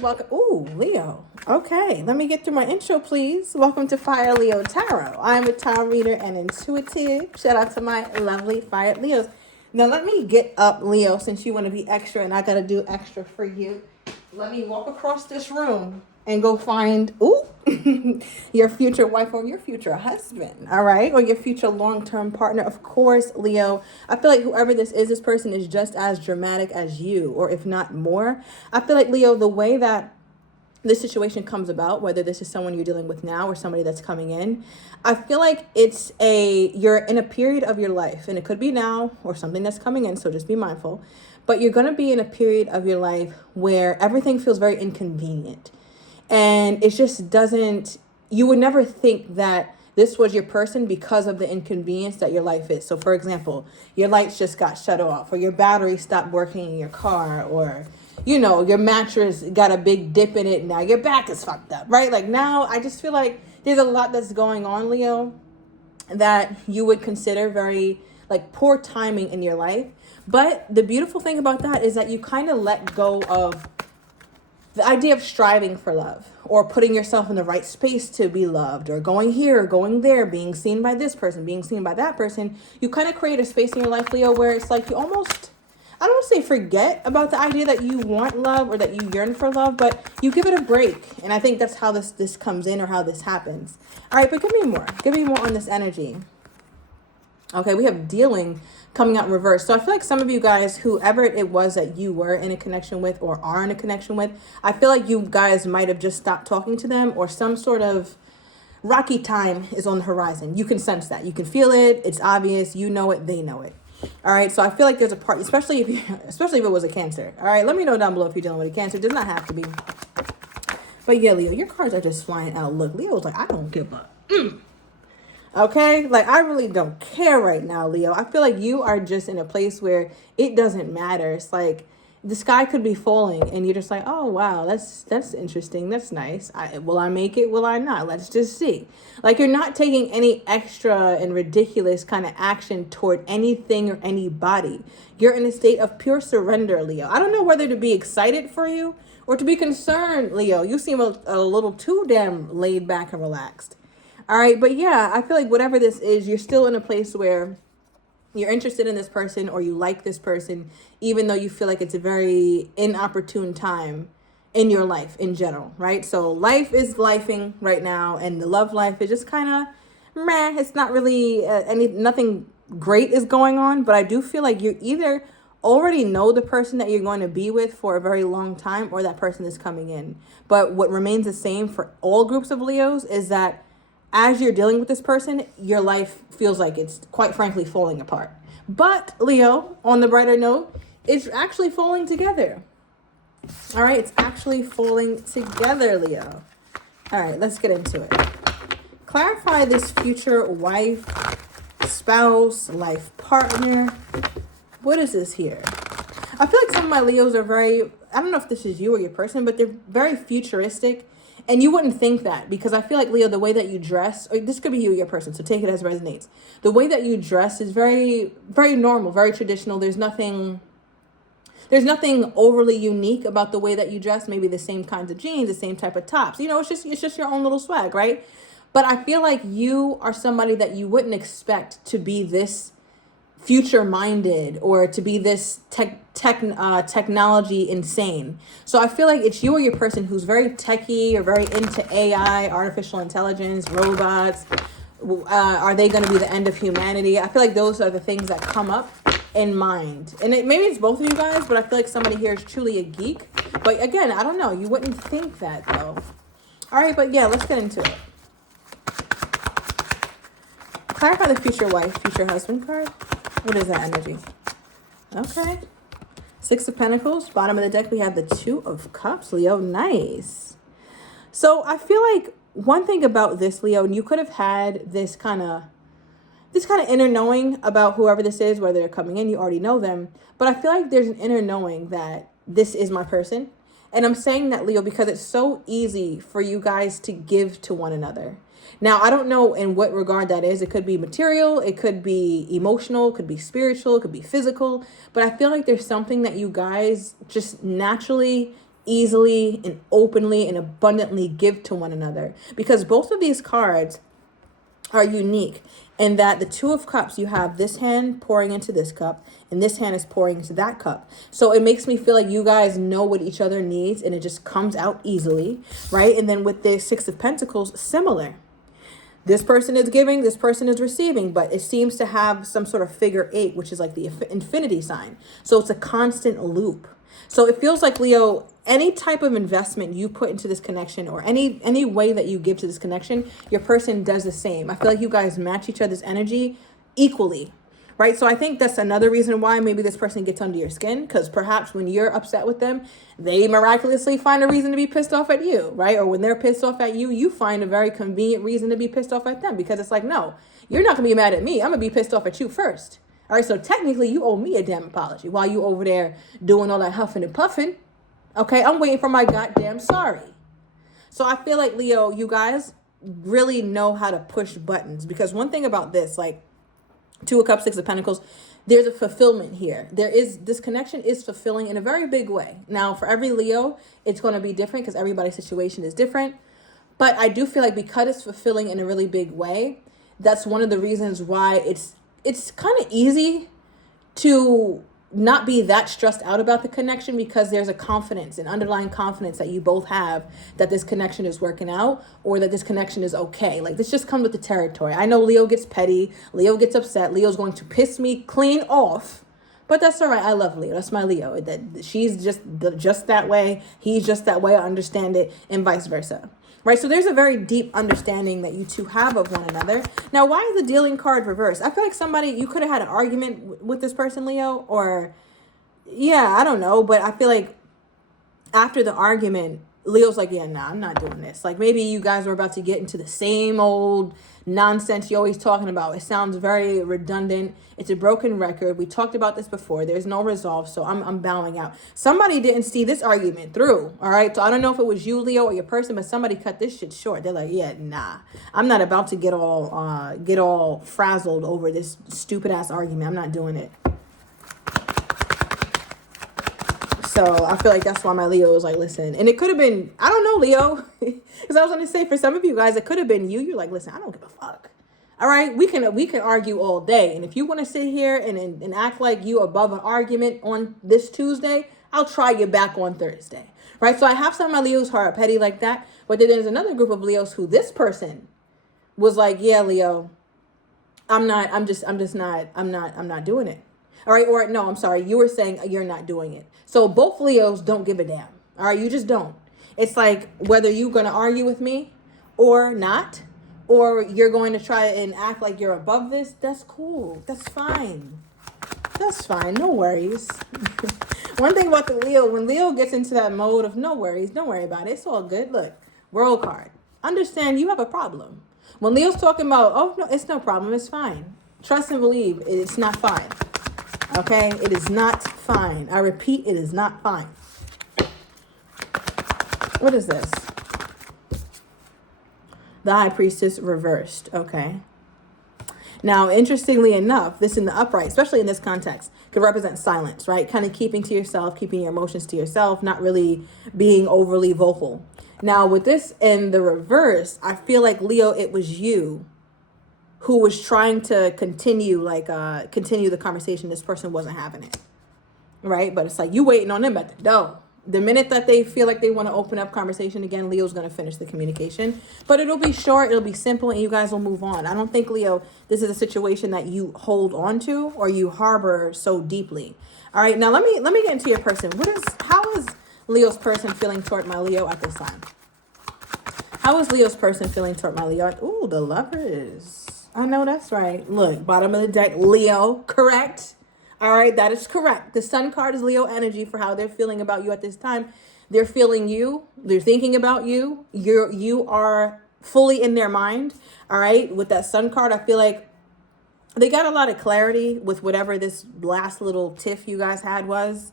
Welcome. Ooh, Leo. Okay, let me get through my intro, please. Welcome to Fire Leo Tarot. I'm a tarot reader and intuitive. Shout out to my lovely Fire Leos. Now, let me get up, Leo, since you want to be extra and I got to do extra for you. Let me walk across this room and go find, your future wife or your future husband, all right? Or your future long-term partner. Of course, Leo, I feel like whoever this person is just as dramatic as you, or if not more. I feel like, Leo, the way that this situation comes about, whether this is someone you're dealing with now or somebody that's coming in, I feel like you're in a period of your life, and it could be now or something that's coming in, so just be mindful. But you're going to be in a period of your life where everything feels very inconvenient. And it just doesn't, you would never think that this was your person because of the inconvenience that your life is. So for example, your lights just got shut off, or your battery stopped working in your car, or, your mattress got a big dip in it. Now your back is fucked up, right? Like now I just feel like there's a lot that's going on, Leo, that you would consider very like poor timing in your life. But the beautiful thing about that is that you kind of let go of the idea of striving for love, or putting yourself in the right space to be loved, or going here, or going there, being seen by this person, being seen by that person. You kind of create a space in your life, Leo, where it's like you almost, I don't want to say forget about the idea that you want love or that you yearn for love, but you give it a break. And I think that's how this comes in, or how this happens. All right, but give me more. Give me more on this energy. Okay, we have dealing coming out in reverse. So I feel like some of you guys, whoever it was that you were in a connection with or are in a connection with, I feel like you guys might have just stopped talking to them, or some sort of rocky time is on the horizon. You can sense that. You can feel it. It's obvious. You know it. They know it. All right. So I feel like there's a part, especially if it was a Cancer. All right. Let me know down below if you're dealing with a Cancer. It does not have to be. But yeah, Leo, your cards are just flying out. Look, Leo's like, I don't give up. Okay, like I really don't care right now, Leo. I feel like you are just in a place where it doesn't matter. It's like the sky could be falling and you're just like, oh wow, that's interesting. That's nice. Will I make it? Will I not? Let's just see. Like you're not taking any extra and ridiculous kind of action toward anything or anybody. You're in a state of pure surrender, Leo. I don't know whether to be excited for you or to be concerned, Leo. You seem a little too damn laid back and relaxed. All right. But yeah, I feel like whatever this is, you're still in a place where you're interested in this person or you like this person, even though you feel like it's a very inopportune time in your life in general, right? So life is lifing right now, and the love life is just kind of meh. It's not really nothing great is going on, but I do feel like you either already know the person that you're going to be with for a very long time, or that person is coming in. But what remains the same for all groups of Leos is that as you're dealing with this person, your life feels like it's quite frankly falling apart. But Leo, on the brighter note, it's actually falling together. All right, it's actually falling together, Leo. All right, let's get into it. Clarify this future wife, spouse, life partner. What is this here? I feel like some of my Leos are very, I don't know if this is you or your person, but they're very futuristic. And you wouldn't think that, because I feel like, Leo, the way that you dress, or this could be you or your person, so take it as resonates. The way that you dress is very, very normal, very traditional. There's nothing overly unique about the way that you dress. Maybe the same kinds of jeans, the same type of tops. It's just your own little swag, right? But I feel like you are somebody that you wouldn't expect to be this future minded, or to be this technology insane. So I feel like it's you or your person who's very techie or very into AI, artificial intelligence, robots. Are they going to be the end of humanity? I feel like those are the things that come up in mind. And maybe it's both of you guys, but I feel like somebody here is truly a geek. But again, I don't know. You wouldn't think that though. All right, but yeah, let's get into it. Clarify the future wife, future husband card. What is that energy? Okay. Six of Pentacles. Bottom of the deck, we have the Two of Cups. Leo, nice. So I feel like one thing about this, Leo, and you could have had this kind of inner knowing about whoever this is, whether they're coming in, you already know them. But I feel like there's an inner knowing that this is my person. And I'm saying that, Leo, because it's so easy for you guys to give to one another. Now, I don't know in what regard that is. It could be material, it could be emotional, it could be spiritual, it could be physical. But I feel like there's something that you guys just naturally easily and openly and abundantly give to one another, because both of these cards are unique in that the Two of Cups, you have this hand pouring into this cup and this hand is pouring into that cup. So it makes me feel like you guys know what each other needs and it just comes out easily, right? And then with the Six of Pentacles, similar. This person is giving, this person is receiving, but it seems to have some sort of figure eight, which is like the infinity sign. So it's a constant loop. So it feels like, Leo, any type of investment you put into this connection or any way that you give to this connection, your person does the same. I feel like you guys match each other's energy equally, right? So I think that's another reason why maybe this person gets under your skin, because perhaps when you're upset with them, they miraculously find a reason to be pissed off at you, right? Or when they're pissed off at you, you find a very convenient reason to be pissed off at them, because it's like, no, you're not gonna be mad at me. I'm gonna be pissed off at you first. All right, so technically you owe me a damn apology while you over there doing all that huffing and puffing. Okay, I'm waiting for my goddamn sorry. So I feel like, Leo, you guys really know how to push buttons, because one thing about this, like Two of Cups, Six of Pentacles, there's a fulfillment here. This connection is fulfilling in a very big way. Now, for every Leo, it's going to be different because everybody's situation is different. But I do feel like because it's fulfilling in a really big way, that's one of the reasons why it's kind of easy to not be that stressed out about the connection, because there's a confidence, an underlying confidence that you both have that this connection is working out or that this connection is okay. Like, this just comes with the territory. I know Leo gets petty. Leo gets upset. Leo's going to piss me clean off. But that's all right. I love Leo. That's my Leo. That she's just that way. He's just that way. I understand it, and vice versa. Right, so there's a very deep understanding that you two have of one another. Now, why is the dealing card reversed? I feel like you could have had an argument with this person, Leo, or, yeah, I don't know. But I feel like after the argument, Leo's like, yeah, nah, I'm not doing this. Like, maybe you guys were about to get into the same old nonsense you're always talking about. It sounds very redundant. It's a broken record. We talked about this before. There's no resolve, so I'm bowing out. Somebody didn't see this argument through, all right? So I don't know if it was you, Leo, or your person, but somebody cut this shit short. They're like, yeah, nah. I'm not about to get all frazzled over this stupid-ass argument. I'm not doing it. So I feel like that's why my Leo was like, listen. And it could have been, I don't know, Leo. Because I was going to say, for some of you guys, it could have been you. You're like, listen, I don't give a fuck. All right, we can argue all day. And if you want to sit here and act like you above an argument on this Tuesday, I'll try you back on Thursday. Right? So I have some of my Leos who are petty like that. But then there's another group of Leos who this person was like, yeah, Leo, I'm not doing it. All right, or no, I'm sorry. You were saying you're not doing it. So both Leos don't give a damn. All right, you just don't. It's like whether you're going to argue with me or not, or you're going to try and act like you're above this, that's cool. That's fine. That's fine. No worries. One thing about the Leo, when Leo gets into that mode of no worries, don't worry about it. It's all good. Look, world card. Understand you have a problem. When Leo's talking about, oh, no, it's no problem. It's fine. Trust and believe it's not fine. Okay, it is not fine. I repeat, it is not fine. What is this? The High Priestess reversed. Okay. Now, interestingly enough, this in the upright, especially in this context, could represent silence, right? Kind of keeping to yourself, keeping your emotions to yourself, not really being overly vocal. Now, with this in the reverse, I feel like, Leo, it was you who was trying to continue the conversation. This person wasn't having it, right? But it's like you waiting on them at the door. The minute that they feel like they want to open up conversation again, Leo's going to finish the communication. But it'll be short, it'll be simple, and you guys will move on. I don't think, Leo, this is a situation that you hold on to or you harbor so deeply. All right, now let me get into your person. How is Leo's person feeling toward my Leo at this time? How is Leo's person feeling toward my Leo? Ooh, the Lovers. I know that's right. Look, bottom of the deck, Leo, correct? All right, that is correct. The Sun card is Leo energy for how they're feeling about you at this time. They're feeling you. They're thinking about you. You are fully in their mind. All right, with that Sun card, I feel like they got a lot of clarity with whatever this last little tiff you guys had was.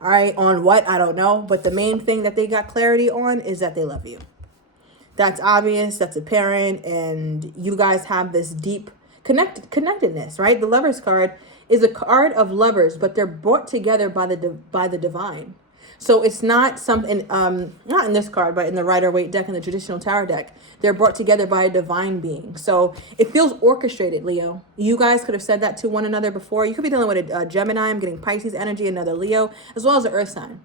All right, on what? I don't know. But the main thing that they got clarity on is that they love you. That's obvious, that's apparent, and you guys have this deep connectedness, right? The Lovers card is a card of lovers, but they're brought together by the divine. So it's not something, not in this card, but in the Rider-Waite deck and the traditional tarot deck. They're brought together by a divine being. So it feels orchestrated, Leo. You guys could have said that to one another before. You could be dealing with a Gemini. I'm getting Pisces energy, another Leo, as well as an Earth sign.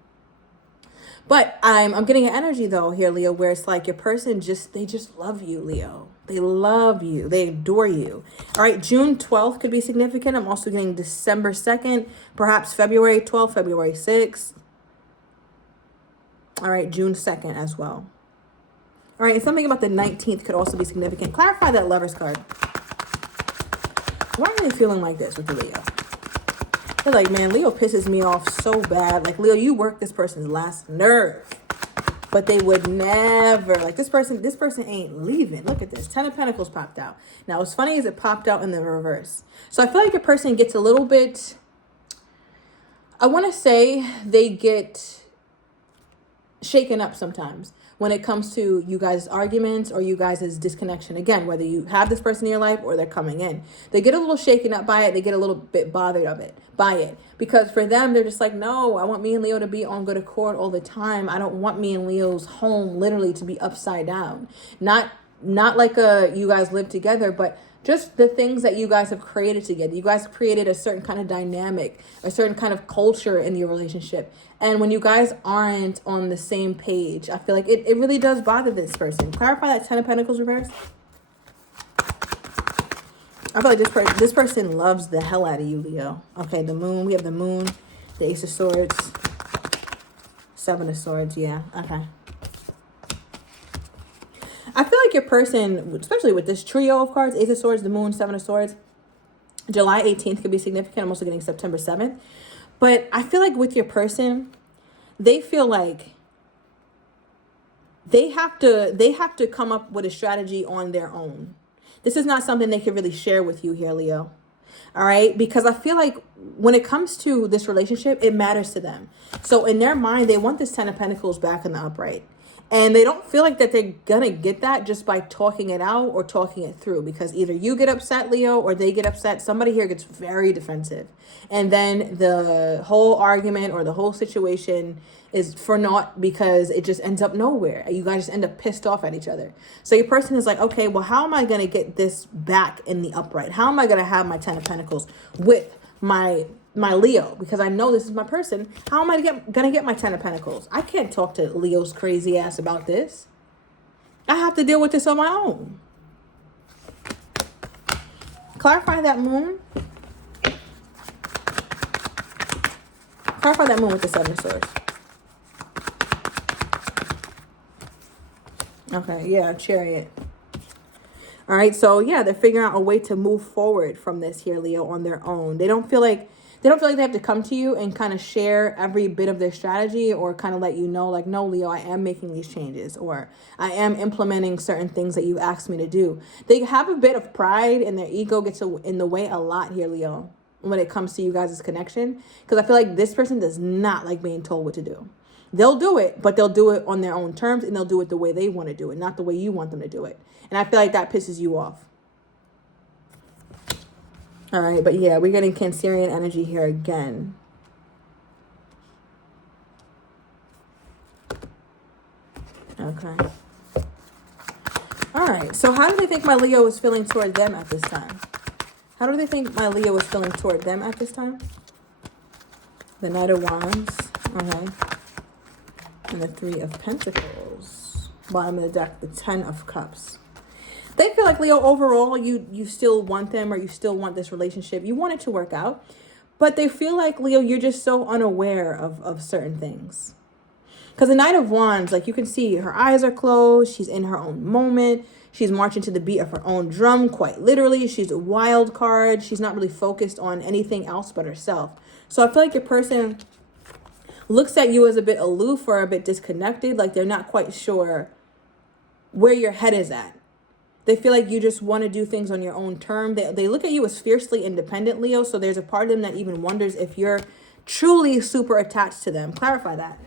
But I'm getting an energy though here, Leo, where it's like your person they just love you, Leo. They love you. They adore you. All right, June 12th could be significant. I'm also getting December 2nd, perhaps February 12th, February 6th. All right, June 2nd as well. All right, and something about the 19th could also be significant. Clarify that Lovers card. Why are they feeling like this with the Leo? They're like, man, Leo pisses me off so bad. Like, Leo, you work this person's last nerve. But they would never, like, this person ain't leaving. Look at this. 10 of Pentacles popped out. Now, what's funny is it popped out in the reverse. So I feel like a person gets a little bit, I want to say they get shaken up sometimes when it comes to you guys' arguments or you guys' disconnection. Again, whether you have this person in your life or they're coming in. They get a little shaken up by it. They get a little bit bothered by it. Because for them, they're just like, no, I want me and Leo to be on good accord all the time. I don't want me and Leo's home literally to be upside down. Not like you guys live together, but just the things that you guys have created together. You guys created a certain kind of dynamic, a certain kind of culture in your relationship. And when you guys aren't on the same page, I feel like it really does bother this person. Clarify that 10 of Pentacles reverse. I feel like this person loves the hell out of you, Leo. Okay, the moon. We have the moon, the Ace of Swords, 7 of Swords. Yeah, okay. I feel like your person, especially with this trio of cards, Ace of Swords, the moon, 7 of Swords, July 18th could be significant. I'm also getting September 7th. But I feel like with your person, they feel like they have to come up with a strategy on their own. This is not something they can really share with you here, Leo. All right? Because I feel like when it comes to this relationship, it matters to them. So in their mind, they want this 10 of Pentacles back in the upright. And they don't feel like that they're going to get that just by talking it out or talking it through. Because either you get upset, Leo, or they get upset. Somebody here gets very defensive. And then the whole argument or the whole situation is for naught because it just ends up nowhere. You guys just end up pissed off at each other. So your person is like, okay, well, how am I going to get this back in the upright? How am I going to have my 10 of Pentacles with my Leo, because I know this is my person. How am I gonna get my 10 of Pentacles? I can't talk to Leo's crazy ass about this. I have to deal with this on my own. Clarify that moon. Clarify that moon with the 7 of Swords. Okay, yeah, Chariot. All right, so yeah, they're figuring out a way to move forward from this here, Leo, on their own. They don't feel like they have to come to you and kind of share every bit of their strategy or kind of let you know, like, no, Leo, I am making these changes or I am implementing certain things that you asked me to do. They have a bit of pride and their ego gets in the way a lot here, Leo, when it comes to you guys' connection. Because I feel like this person does not like being told what to do. They'll do it, but they'll do it on their own terms and they'll do it the way they want to do it, not the way you want them to do it. And I feel like that pisses you off. All right, but yeah, we're getting Cancerian energy here again. Okay. All right, so how do they think my Leo is feeling toward them at this time? How do they think my Leo is feeling toward them at this time? The Knight of Wands. Okay. And the 3 of Pentacles. Bottom of the deck, the 10 of Cups. They feel like, Leo, overall, you still want them or you still want this relationship. You want it to work out. But they feel like, Leo, you're just so unaware of certain things. Because the Knight of Wands, like you can see, her eyes are closed. She's in her own moment. She's marching to the beat of her own drum, quite literally. She's a wild card. She's not really focused on anything else but herself. So I feel like your person looks at you as a bit aloof or a bit disconnected. Like they're not quite sure where your head is at. They feel like you just want to do things on your own term. They look at you as fiercely independent, Leo. So there's a part of them that even wonders if you're truly super attached to them. Clarify that.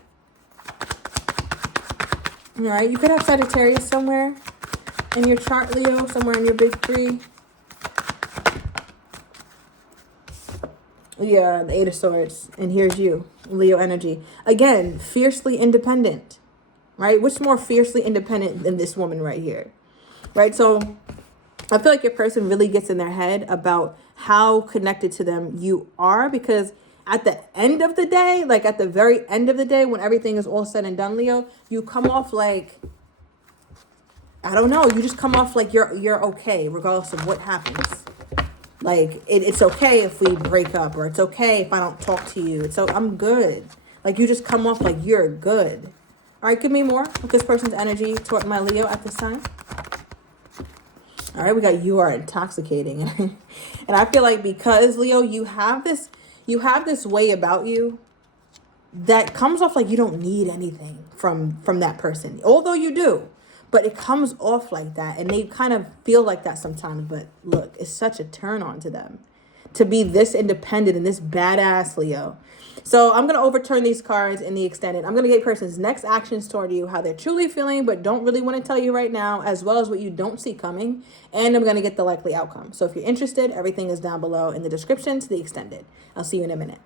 All right. You could have Sagittarius somewhere in your chart, Leo. Somewhere in your big 3. Yeah, the 8 of Swords. And here's you. Leo energy. Again, fiercely independent, right? What's more fiercely independent than this woman right here, right? So I feel like your person really gets in their head about how connected to them you are, because at the end of the day, like at the very end of the day, when everything is all said and done, Leo, you come off like, I don't know, you just come off like you're okay regardless of what happens. Like it's okay if we break up, or it's okay if I don't talk to you. So I'm good. Like you just come off like you're good. All right, give me more of this person's energy toward my Leo at this time. All right, we got you are intoxicating. And I feel like because Leo, you have this way about you that comes off like you don't need anything from that person. Although you do. But it comes off like that, and they kind of feel like that sometimes. But look, it's such a turn on to them to be this independent and this badass, Leo. So I'm going to overturn these cards in the extended. I'm going to get person's next actions toward you, how they're truly feeling, but don't really want to tell you right now, as well as what you don't see coming. And I'm going to get the likely outcome. So if you're interested, everything is down below in the description to the extended. I'll see you in a minute.